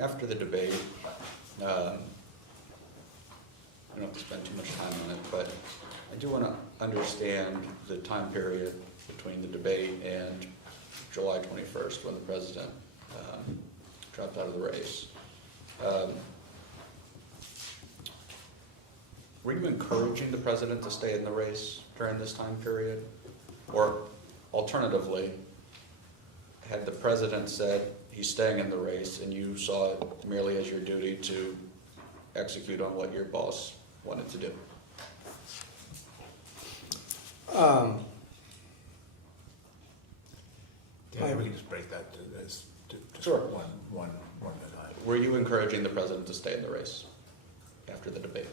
after the debate, I don't have to spend too much time on it, but I do want to understand the time period between the debate and July 21st, when the president dropped out of the race. Were you encouraging the president to stay in the race during this time period? Or alternatively, had the president said he's staying in the race and you saw it merely as your duty to execute on what your boss wanted to do? Yeah, we can just break that to just Sure. one at a time. Were you encouraging the president to stay in the race after the debate?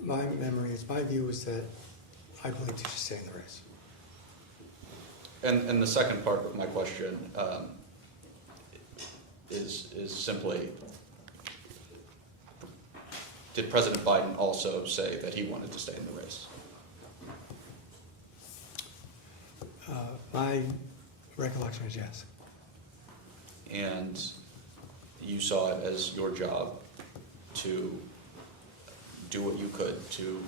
My view is that I believe he should stay in the race. And the second part of my question is simply, did President Biden also say that he wanted to stay in the race? My recollection is yes. And you saw it as your job to do what you could to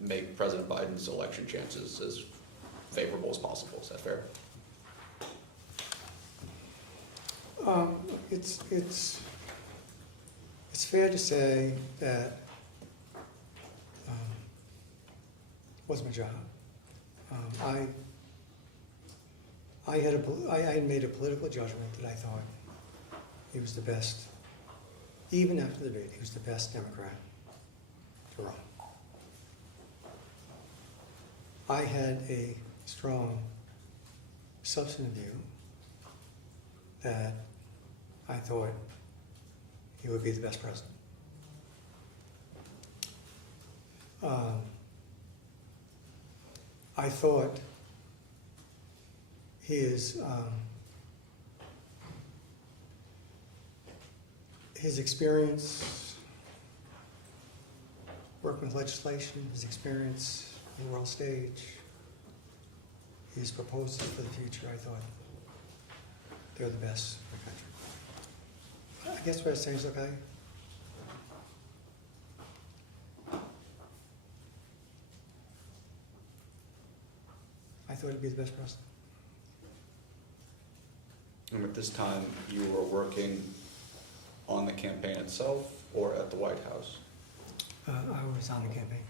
make President Biden's election chances as favorable as possible. Is that fair? It's fair to say that was my job. I had made a political judgment that I thought he was the best, even after the debate, he was the best Democrat to run. I had a strong substantive view that I thought he would be the best president. I thought his experience working with legislation, his experience on the world stage, his proposals for the future, I thought they're the best for the country. I guess what I'm saying is okay. I thought he'd be the best president. And at this time, you were working on the campaign itself or at the White House? I was on the campaign.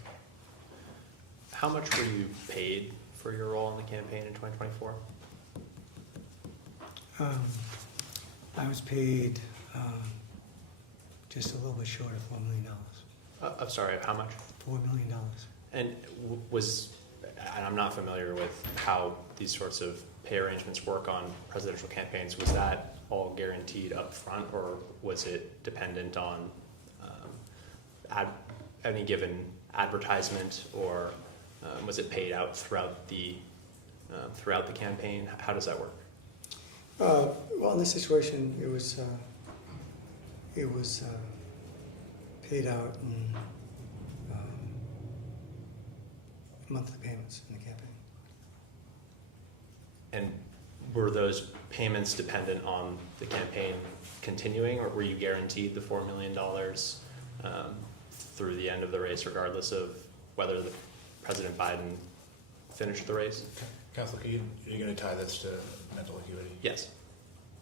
How much were you paid for your role in the campaign in 2024? I was paid just a little bit short of $4 million. I'm sorry, how much? $4 million. And and I'm not familiar with how these sorts of pay arrangements work on presidential campaigns. Was that all guaranteed up front, or was it dependent on any given advertisement, or was it paid out throughout the campaign? How does that work? Well, in this situation, it was paid out in monthly payments in the campaign. And were those payments dependent on the campaign continuing, or were you guaranteed the $4 million through the end of the race, regardless of whether President Biden finished the race? Councilor, are you going to tie this to mental acuity? Yes.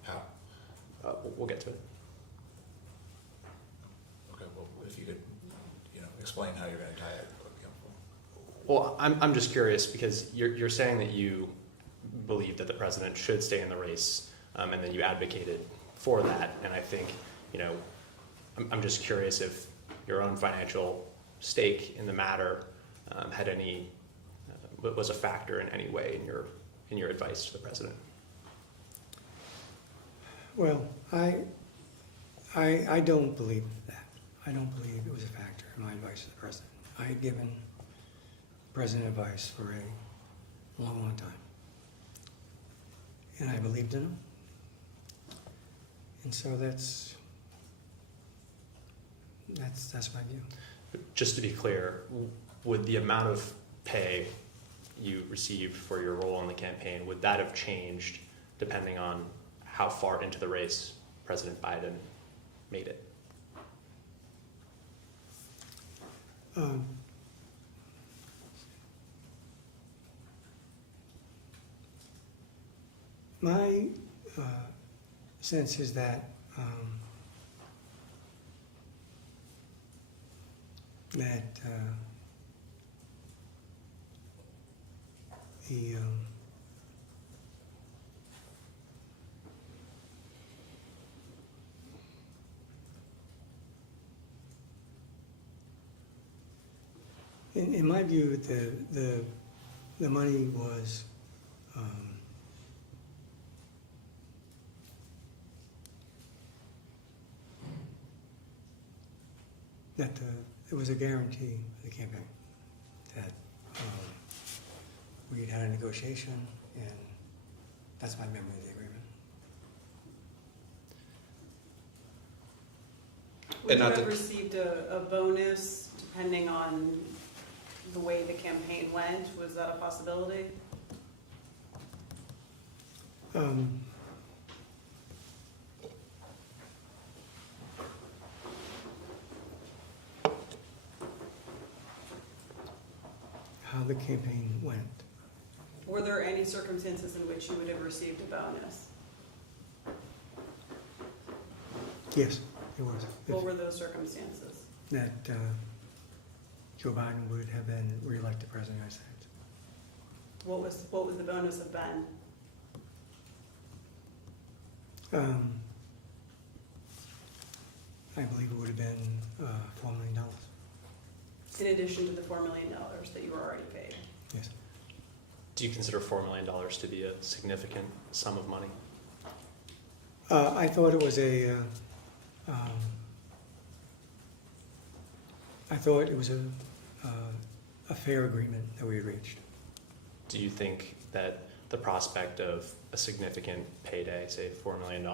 How? We'll get to it. Okay, well, if you could, explain how you're going to tie it, that would be helpful. Well, I'm just curious because you're saying that you believe that the president should stay in the race, and then you advocated for that. And I think, I'm just curious if your own financial stake in the matter had any was a factor in any way in your advice to the president. Well, I don't believe that. I don't believe it was a factor in my advice to the president. I had given president advice for a long, long time. And I believed in him. And so that's my view. Just to be clear, would the amount of pay you received for your role in the campaign, would that have changed depending on how far into the race President Biden made it. My sense is that the in my view, the money was that it was a guarantee for the campaign that we had a negotiation, and that's my memory of the agreement. Would And you not have to- received a bonus depending on the way the campaign went? Was that a possibility? How the campaign went. Were there any circumstances in which you would have received a bonus? Yes, it was. What were those circumstances? That Joe Biden would have been reelected president of the United States. What was the bonus of Ben? I believe it would have been $4 million. In addition to the $4 million that you were already paid? Yes. Do you consider $4 million to be a significant sum of money? I thought it was a fair agreement that we had reached. Do you think that the prospect of a significant payday, say $4 million,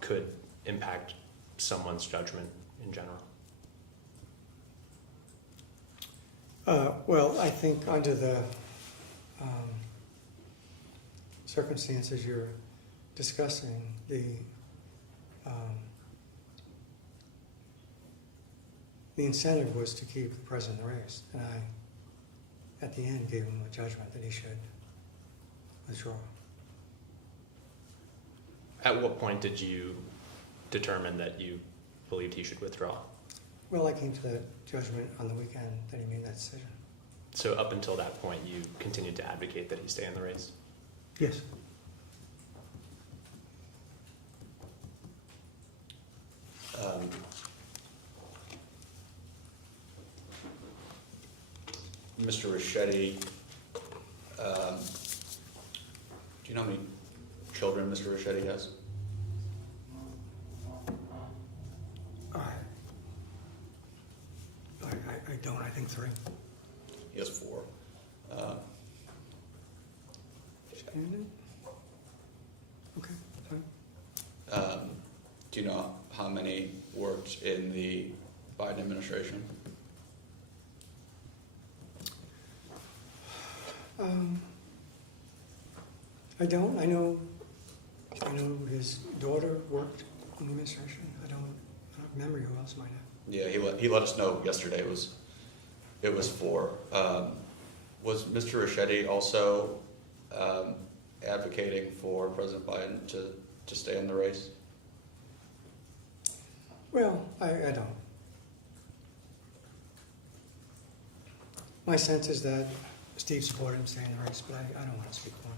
could impact someone's judgment in general? Well, I think under the circumstances you're discussing, the incentive was to keep the president in the race, and I, at the end, gave him a judgment that he should withdraw. At what point did you determine that you believed he should withdraw? Well, I came to the judgment on the weekend that he made that decision. So up until that point, you continued to advocate that he stay in the race? Yes. Mr. Ricchetti, do you know how many children Mr. Ricchetti has? I don't. I think 3. He has 4. Okay, fine. Do you know how many worked in the Biden administration? I don't. I know his daughter worked in the administration. I don't remember who else might have. Yeah, he let us know yesterday. It was 4. Was Mr. Ricchetti also advocating for President Biden to stay in the race? Well, I don't. My sense is that Steve supported him staying in the race, but I don't want to speak for him.